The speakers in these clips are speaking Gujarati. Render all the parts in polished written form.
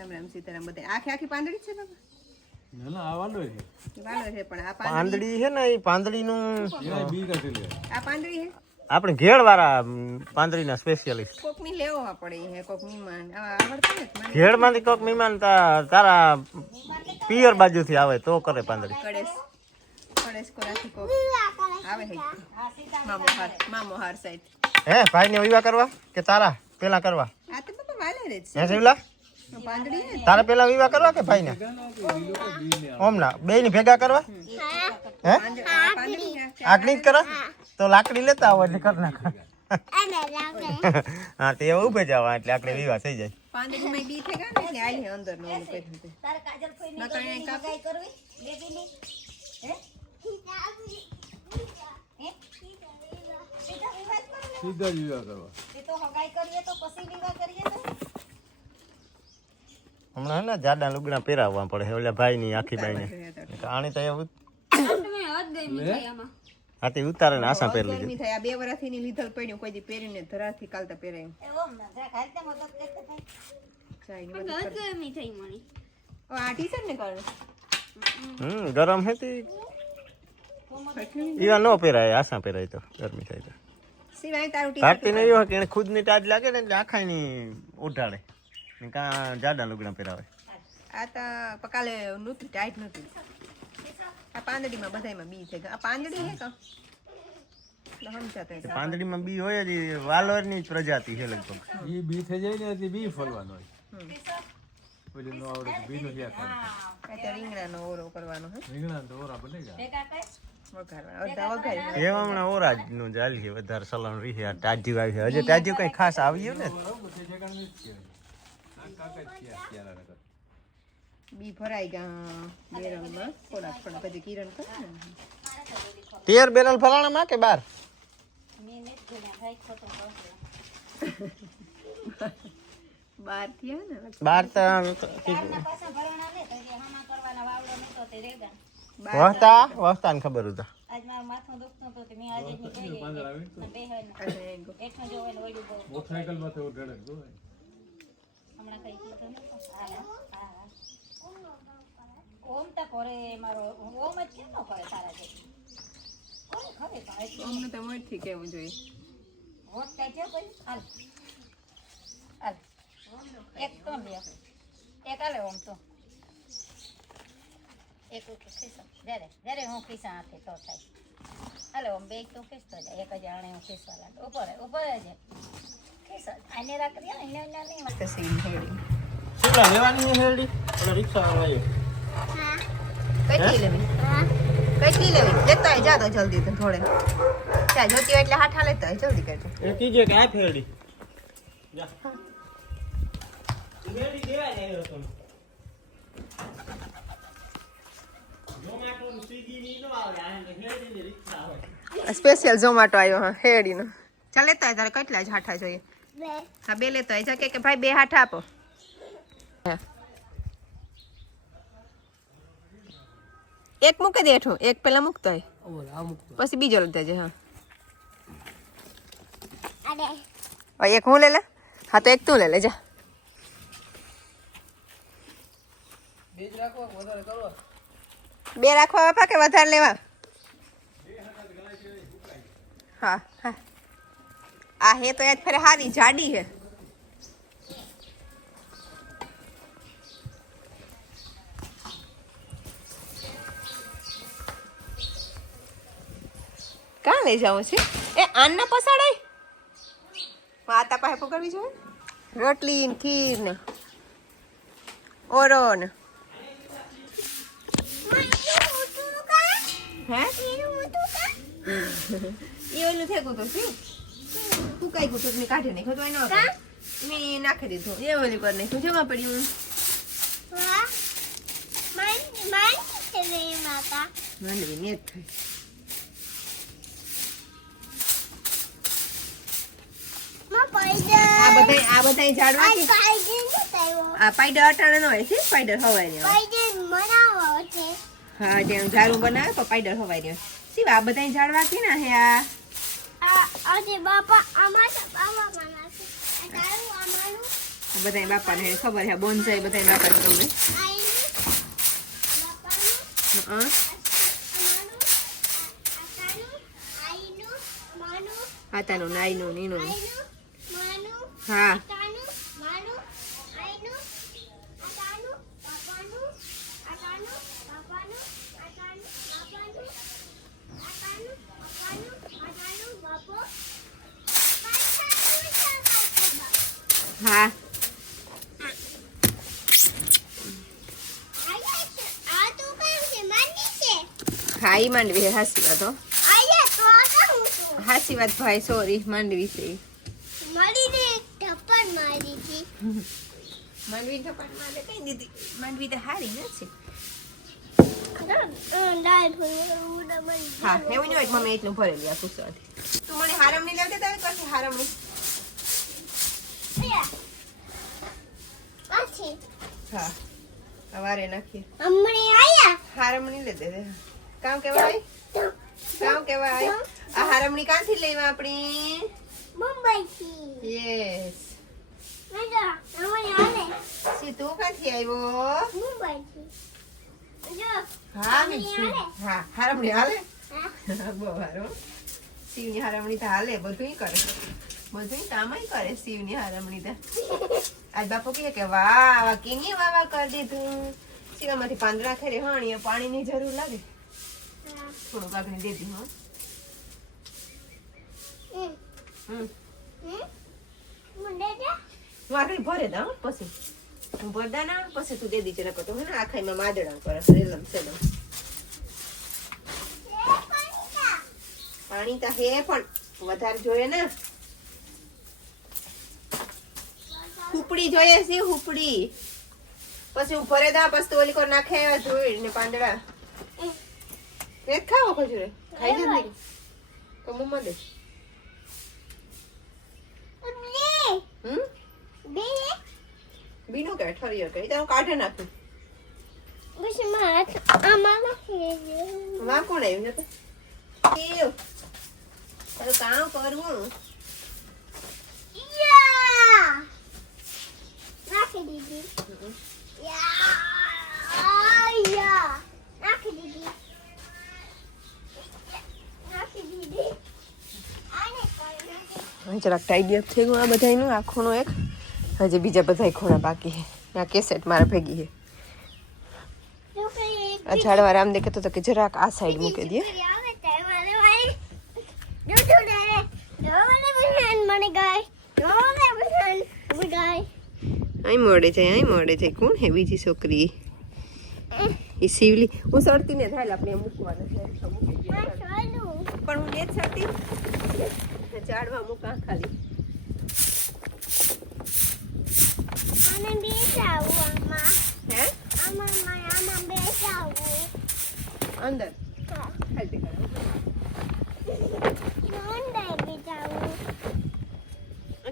રામ રામ સીતારામ બધા આખી આખી પાંદડી છે બાબા ના ના આ વાંદો છે વાળો છે પણ આ પાંદડી છે ને એ પાંદડીનું એ બી કાઢી લે આ પાંદડી છે આપણે ઘેડ વાળા પાંદડીના સ્પેશિયાલિસ્ટ કોકની લેવા પડે છે કોક મહેમાન આવડતું ને મને ઘેડ માંથી કોક મહેમાન તારા પિયર બાજુથી આવે તો કરે પાંદડી. કડેશ કોરાથી કોક આવે છે મામો હાર સાઈડ હે ભાઈ ને વિવાહ કરવા કે તારા પેલા કરવા? આ તો બાબા વાલે રે છે હે શિવલા પાંદડી છે તારા પેલા વિવાહ કરવા કે ભાઈ ને ઓમના બે ની ભેગા કરવા? હે પાંદડી આકડી જ કરા તો લાકડી લેતા આવો એટલે કર નાખ. હા તે ઉભે જવા એટલે આકડે વિવાહ થઈ જાય. પાંદડી માં બી થઈ ગયા ને એટલે આઈ અંદર નો ઓલું કર્યું છે તારે કાજલ કોઈ ના તો અહીંયા કાપી કરવી બેબીની હે સીધા વિવાહ કરો ને સીધા જ વિવાહ કરવા એ તો હગાઈ કરીએ તો પછી વિવાહ કરીએ તો હમણાં ને જાડા લુગડા પહેરાવવા પડે ઓલા ભાઈ ની આખી બાઈ ને આણી તો એવું હા તે ઉતારે ને આસા પહેરી લીધી. ગરમી થાય આ 2 વર્ષથી ની લીધલ પડ્યું કોઈ દી પહેરીને ધરાથી કાલતા પહેરાયું એવો ના જા ખાતે મદદ કરતે ભાઈ ચાઈ મદદ કરી ઓ આ ટી-શર્ટ ને કાઢો ગરમ હે તે ઈવા નો પહેરાય આસા પહેરાય તો ગરમી થાય તો. સિવાય તારું ભારતી ને એવો કે એને ખુદ ની ટાજ લાગે ને એટલે આખા ની ઉઠાડે ને કા જાડા લુગડા પહેરાવે. આ તો પકાલે નહોતી ટાઈટ નહોતી આ પાંદડીમાં બધાયમાં બી છે આ પાંદડી છે કા સમજાતો હોય તો પાંદડીમાં બી હોય જ વાલોર ની જ પ્રજાતિ છે લગભગ. એ બી થઈ જાય ને એટલે બી ફોલવાનો હોય પછી નો આવડે તો બી નો ક્યાં ખાય આ રીંગણાનો ઓરો કરવાનો હે રીંગણા તો ઓરા બને જાય ભેગા કઈ વઘારવાનો અડધા વઘારી એ હમણાં ઓરાજ નું ચાલી છે વધારે સલણ રહી છે. આ તાજ્યું આવી છે હજી તાજ્યું કઈ ખાસ આવ્યું ને બરોબર તે જગ્યા નથી કહેવાય આ કાકા જ ક્યાં નગર બી ભરાઈ ગયા બેરલમાં થોડાક પછી કિરણ કરે ને 13 બેરલ ફલાણામાં કે 12? મેં ને ગુના ભાઈ ખોટો બોલ 12 થયા ને 12 તો ના પાછા ભરણા ને તો જે હામા કરવાના વાવડો નતો તે રેગા વહતા ને ખબર હતા. આજ મારું માથું દુખતું હતું તે મેં આજે જ ની કહી બે હે એકનો જોવે ને ઓલું બહુ મોટરસાઇકલ માં તો ઉડાડે તો હમણાં કઈ કીધું ને ઓમ તો કરે મારો ઓમ જ કેમ ન કરે તારા જે કોણ ખરે ભાઈ અમને તો મોટથી કેવું જોઈએ વોટ કઈ છે કોઈ હાલ હાલ એક તો લે એક આલે ઓમ તો એક ખીસા જ્યારે હું ખીસા હાથે તો થાય હાલે ઓમ બે તો ખીસતો જાય એક જ આણે હું ખીસવા લાગે ઉપર જ ખીસા આને રાખી ને એને નહીં કસી હેડી શું લેવાની છે હેરડી? ઓલા રિક્ષા વાળો કઈ લેવી કઈ લેવી લેતા જા તો જલ્દી તો થોડે ચા જોતી હોય એટલે હાથા લેતા હોય જલ્દી કરજો એ કીજે કે આ હેરડી જા હેરડી દેવા જાય તો ઝોમેટો સ્વિગી ની નો આવે આ હેરડી ની રિક્ષા હોય. સ્પેશિયલ ઝોમેટો આવ્યો હા હેડીનો ચાલ લેતા હોય તારે કેટલા જ હાથા જોઈએ હા 2 લેતા હોય કે ભાઈ 2 હાથા આપો એક મૂકી દે હેઠું એક પેલા મૂકતો હોય પછી બીજો લેતા છે હા એક હું લે લે હા તો એક તું લે લે જા 2 રાખવા બાપા કે વધારે લેવા હા હા આ હે તો યાદ ફરે હારી જાડી હે કાં લઈ જાવ છે એ આના પસાડાય માતા પાસે પકડવી જોઈએ રોટલી ને ખીર ને ઓરો ને હે એ ઓલું થેકું તો શું ફૂકાઈ ગયું તો મેં કાઢી નાખ્યું તો એનો મેં નાખી દીધું એ ઓલી પર નાખ્યું જમા પડ્યું માંડવી ને જ થઈ આ બધા ઝાડવા આ પાઈડર અટાણે નો હોય છે પાઈડર હવાય હા જેમ ઝાડું બનાવે તો પાઈડર હવાય રહ્યો શિવ આ બધા ઝાડવા છે ને હે બધાય બાપાને ખબર છે બોન્સાઈ બધાય બાપાને ગમે. હા આતાનું નાઈનું નીનું હા હા હા ઈ માંડવી હે હાસી વાત હો હાસી વાત ભાઈ સોરી માંડવી છે માંડવી થપ્પડ મારે કઈ દીધી માંડવી તો હારી નથી હા એવું નહીં હોય મમ્મી એટલું ભરેલી આ કુસવાથી તું મને હારમણી લેવડે તારી પાસે હારમણી હા સવારે નાખીએ હારમણી લે દે કામ કેવાય આ હારમણી ક્યાંથી લેવા આપણી યસ સી તું ક્યાંથી આવ્યો હા મીઠું હા હારમણી હાલે બહુ હારું શિવની હારમણી તો હાલે બધું કરે બધું કામય કરે શિવની હારમણી તો આજ બાપુ કહે કે વાહ કેની વાવા કરી દીધું શિવામાંથી પાંદડા ખેરે હાણી પાણીની જરૂર લાગે થોડુંક આપણે દે દી હો હું આગળ ભરે દઉં પછી હું ભરદા ના પછી તું દે દીજે નકો તો હે ને આખાઈમાં માદડા કરે રેલમ સેલમ પાણી તો હે પણ વધારે જોઈએ ને હુપડી જોઈએ છે હુપડી પછી હું ભરે દા પછી ઓલી કોર નાખે ધોઈ ને પાંદડા એક ખાવો ખજૂરે ખાઈ જ નહીં તો મમ્મા દે બીનો કે ઠરિયો કે તો કાઢે નાખું માં કોણ આવ્યું ને તો તારું કામ કરવું નાખી દીધી જરાક ટાઈડી અપ થઈ ગયું આ બધાયનું આ ખૂણો એક હજી બીજા બધાય ખૂણા બાકી છે આ કેસેટ મારે ભેગી છે આ ઝાડવા રામ દેખે તો કે જરાક આ સાઈડ મૂકી દે અહીં મળે છે કોણ હે બીજી છોકરી એ શિવલી હું સરતી ને થાય આપણે મૂકવાનું છે પણ હું ને જ સરતી ઝાડવા મૂકા ખાલી હે અંદર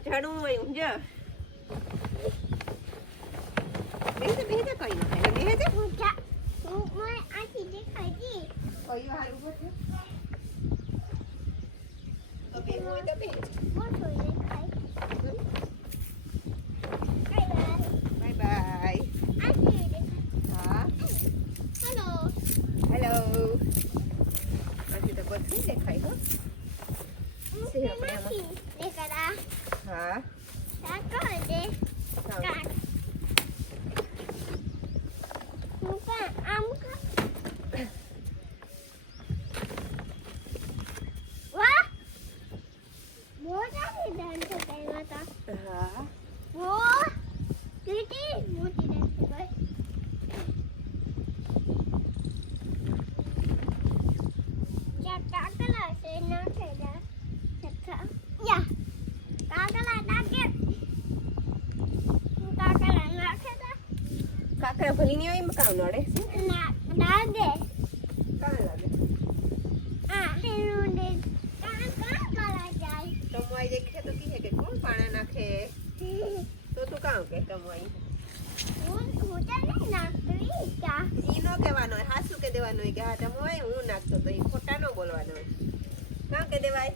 ઝાડું હોય ઊંઝા બેહે કઈ ના થાય બેહે છે કઈ વાર ઉભો છે તો બે હોય તો બે બાય બાય હા હેલો આજે તો બધું દેખાય હો હા કાકરા ભલી ની હોય મકાન નડે કાં લાગે તમવાઈ દેખે તો કી કે કોણ પાણા નાખે તો તું કાં કે તમવાઈ ઈ નો કહેવાનો હોય હાસુ કે દેવાનો હોય કે હા તમવાઈ હું નાખતો તો ઈ ખોટા નો બોલવાનો હોય કાં કે દેવાય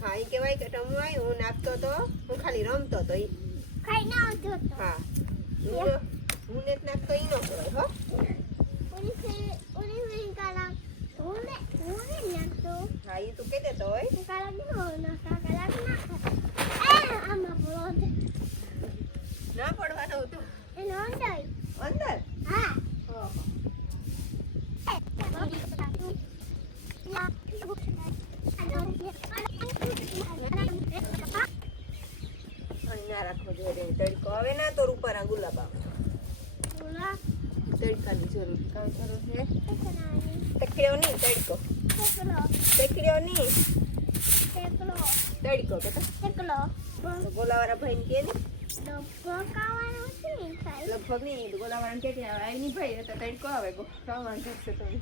હા ઈ કહેવાય કે તમવાઈ હું નાખતો તો હું ખાલી રમતો તો ઈ હા હું ને ના કઈ ન કરાય હો હા એ તું કહી દેતો હોય ના પડવાનું હતું અંદર ના રાખવો જોઈએ તડકો હવે ના તો ઉપર આ ગુલાબ તડકાની જરૂર કામ જરૂર છે તકડ્યો નહીં તડકો તકડ્યો નહીં તડકો કે ગોલાવાળા ભાઈ ને કે લગભગ નહીં ગોલાવાળા કે આવી નહીં ભાઈ તો તડકો આવે ખાવાનું થશે તમે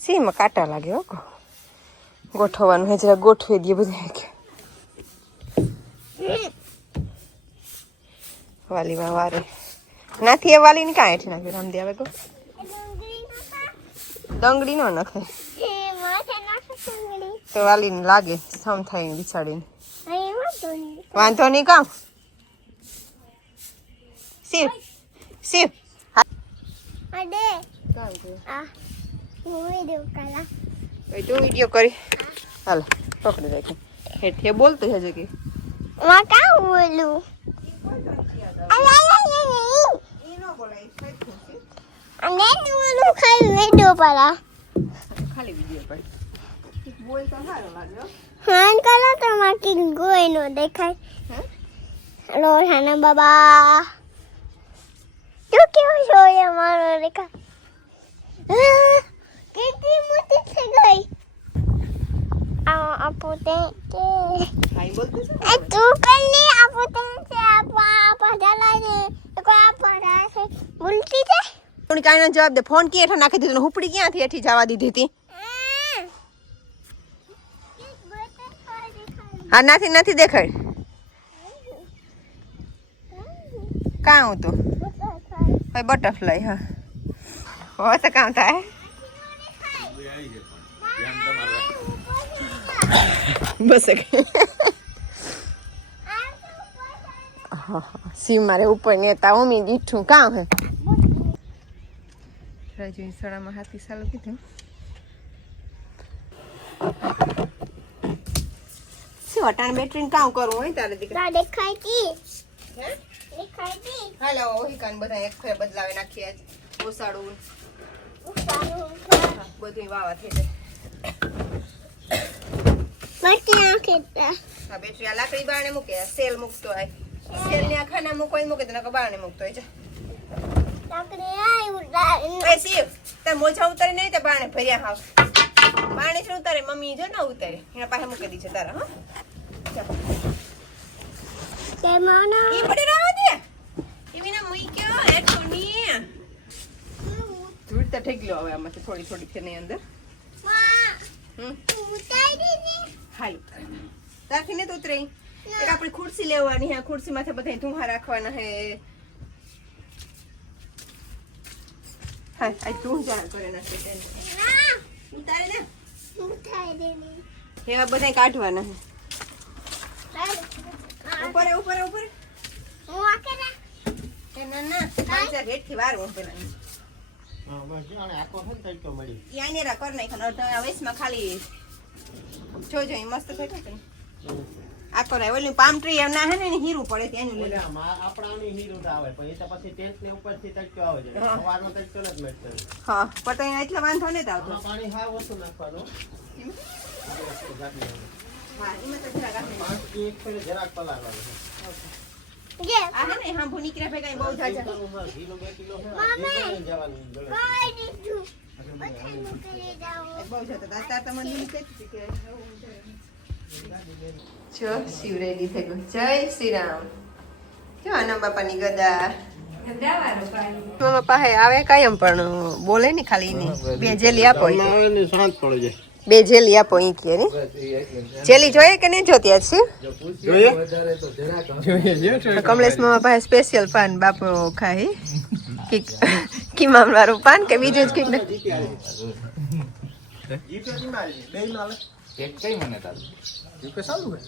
સીમાં કાંટા લાગે હો ગોઠવવાનું હે જરા ગોઠવી દઈએ બધું કે વાલીમાં વારે નાથી એ વાલી ને કાંઈ હેઠી નાખ્યું રામદી આવે તો ડંગળી નો નખે તો વાલી ને લાગે સમ થાય બિચાડીને વાંધો નહીં કામ શિવ શિવ તું વિડીયો કરી હાલ પકડી રાખી હેઠે બોલતો છે કે ખાલી વિડીયો પર બોલ તો સારો લાગ્યો હાન કલા તો માકી ગોય નો દેખાય હેલો હાના બાબા તું કેવો છો યાર મારો દેખા કેટલી મોટી થઈ ગઈ આપોતે કે હાઈ બોલતો છે એ તું કલ્લી આપોતે છે આપા જલાને તો આપા છે બોલતી છે તું કાઈનો જવાબ દે ફોન કે હેઠા નાખી દીધો હુપડી ક્યાંથી હેઠી જવા દીધી હતી હા નથી નથી દેખાય કાં હું તો ભાઈ બટરફ્લાય હા હો તો કામ થાય બસ સીમ મારે ઉપર નેતા ઉમી દીઠું કામ હે રાજુની સડામાં હાથી સાલું કીધું શું અટાણ બેટરીને કામ કરવું હોય તારે દીકરા દેખાય કી હે દેખાય કી હાલો ઓહી કાન બધા એક ફેર બદલાવે નાખી આજ ઓસાડું બધું વાવા થઈ જાય બાકી આખેતા આ બેટરી આ લાકડી બારણે મૂકે સેલ મૂકતો હોય સેલ ને આ ખાના મૂકો મૂકે તો નકો બારણે મૂકતો હોય છે લાકડી આઈ ઉડા એ શિવ તે મોજા ઉતારે નહીં તે બારણે ભર્યા હાવ બારણે છે ઉતારે મમ્મી જો ના ઉતારે એના પાસે મૂકી દી છે તારા હા તે માના એ પડી રહો દે એ વિના મુઈ કયો એ ટોની ધૂળ તો ઠેક લ્યો હવે આમાંથી થોડી થોડી છે ની અંદર માં હમ હાલ ત્યાંથી ને તો ઉતરે એક આપણી ખુરશી લેવાની હે ખુરશી માથે બધા ધુમા રાખવાના હે હા આ તું જા કરે નાખે તેને ઉતારે ને એવા બધા કાઢવાના હે ઉપર ઉપર ઉપર એ ના ના પાંચા રેટથી વાર હું પેલા હા બસ જો આને આખો છે ને તડકો મળી ઈ આને રા કર નાખ્યો વેસમાં ખાલી જોજો ઈ મસ્ત થયો કે આ કરે ઓલી પામ ટ્રી ના હે ને એને હીરું પડે ત્યાંનું લઈ આપણાની હીરો આવે પણ એ તો પછી ટેન્ટ ને ઉપરથી તડકો આવે છે સવારનો તડકો નથી મળતો હા પણ તો એટલો વાંધો નથી આવતો પાણી હાવ ઓછું નાખવાનું હા એમાં તો જરાક આપણે પાણી એક ફેરે જરાક પલાળવાનું આ હે ને હાંભુ નીકળ્યા ભેગા ઈ બહુ જાજા કિલો 2 કિલો છે જવાનું બહુ જાતા દાતા તમને નીકળે કે જો શિવ રેડી થઈ ગયું જય શ્રી રામ જો આના બાપાની ગદા મામા પાસે આવે કાયમ પણ બોલે ને ખાલી ને બે જેલી આપો શાંત પડે છે બે જેલી આપો ઈ કે ને જેલી જોઈએ કે નહીં જોતી આજ છે કમલેશ મામા પાસે સ્પેશિયલ પાન બાપો ખાય કિમામ વાળું પાન કે બીજું જ કઈક એક કઈ મને તારું યુકે ચાલુ હે